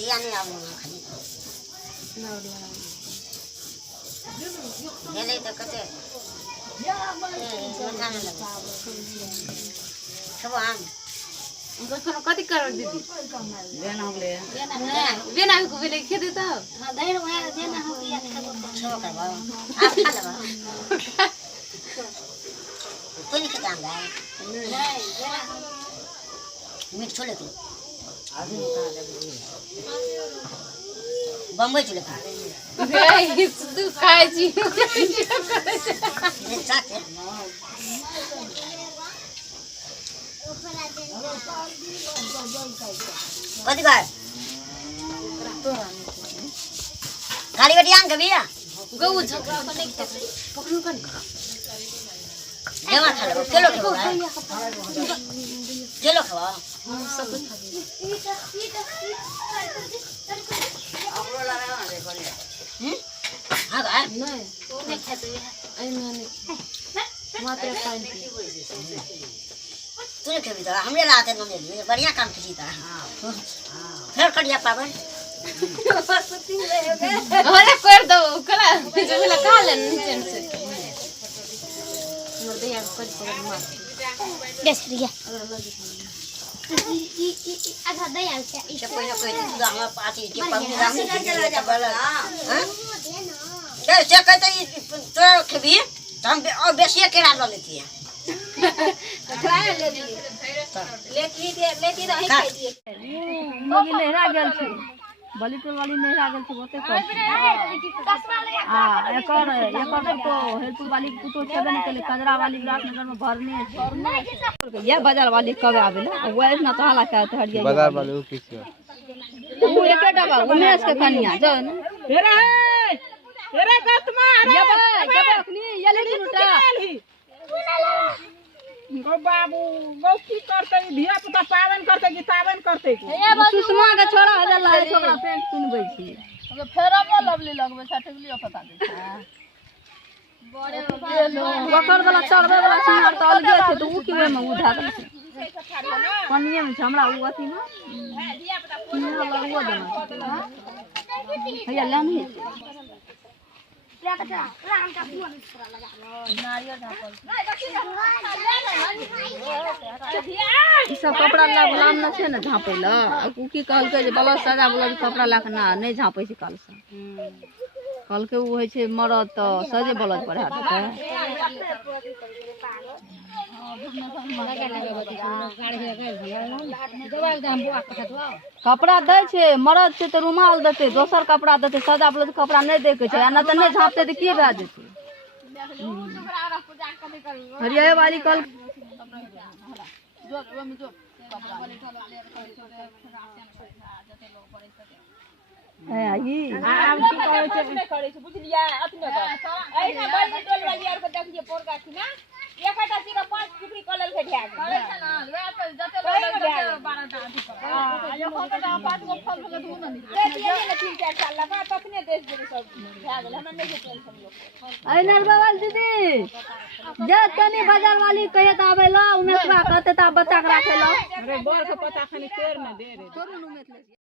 दिया नहीं आवे खाली ले तो कते मथा में लगे सब आम उनको कति कर दीदी देना हम ले बिना को बिना खेदे त हां दे रहा है देना हो गया सब करवा आप खा लेबा कोई नहीं खाता है नहीं मीठ छोले के आदमी का दे बम्बई चले खा वे तू खाई जी ये चाटे कथी खाए खाली बेटी आम के बिया गौ झगड़ा को नहीं खेते पकड़ू कन जमा खा लो किलो खाओ किलो खाओ सब आपरो ला रहा है देखो ले हां गाय नहीं खेते आई नहीं मात्र पानी तूने खेबी तो हमरे लाते न मिली बढ़िया काम कीता हां फिर कड़िया पावन अरे कर दो कला जगला खा ले नीचे से मोर दे यार कर मार गैस दिया आधा दे यार क्या इसे कोई ना कोई तो हम पाती के पंगुरा में चला जा बोला हां से कहते तो खेबी हम और बेसी केरा ल लेती है ट्राई ले ली लेती रही खाई दिए मोगी नहरा गेल छी बलिटोल वाली नहरा गेल छी ओते कर हां एकर तो हेलपुर वाली कुतो छबे नहीं केले कजरा वाली विराटनगर में भरने छै ये बाजार वाली कब आवेला वो इतना तो हाला कहते हट गया बाजार वाले वो किस वो एके डबा उमेश के कन्या जाओ ना तेरे गतमा जब अखनी ये ले लुटा गो बाबू गो की करते धिया पुता पावन करते कि तावन करते सुषमा के छोरा हला छोरा पेंट पिनबै छी फेरबो लवली लगबै छठगलियो पता दे बकर वाला चढ़बे वाला सिंगार त अलगे छै त उ की में उठा दे पनिये में हमरा उ अथी ना धिया पुता लगबो देना हैया लानी ई सब कपड़ा लाम न छै न झापै ल उ की कहलकै जे ब्लाउज सजा ब्लाउज कपड़ा ला के ना नहीं झापै छै काल से कहलकै उ होइ छै मरद त सजे ब्लाउज पर हाथ देतै कपड़ा दै छै मरद छै त रुमाल देतै दोसर कपड़ा देतै सजा ब्लाउज कपड़ा नहीं दै के छै ना त नहीं झापतै त की भए जेतै हरिया वाली कल आब की कहै छै बुझलियै अथमे एहिना बड़ी टोल वाली आर के देखिए पोरका छी ना एकटा सिरा पांच टुकड़ी कलल के ढा गेल ना वे तो जते लोग 12टा अथी कर हां ये फोटो पांच गो फल के दून नहीं देखिए ना 3-4 साल लगा तखने देश देश सब ढा गेल हमरा नहीं टेंशन लोग ऐ नरबावल दीदी जे तनी बाजार वाली कहे त आबै ल उमेशवा कहते त बच्चा के राखे ल अरे बर के पता खाली तोड़ न दे रे तोरू उमेश ले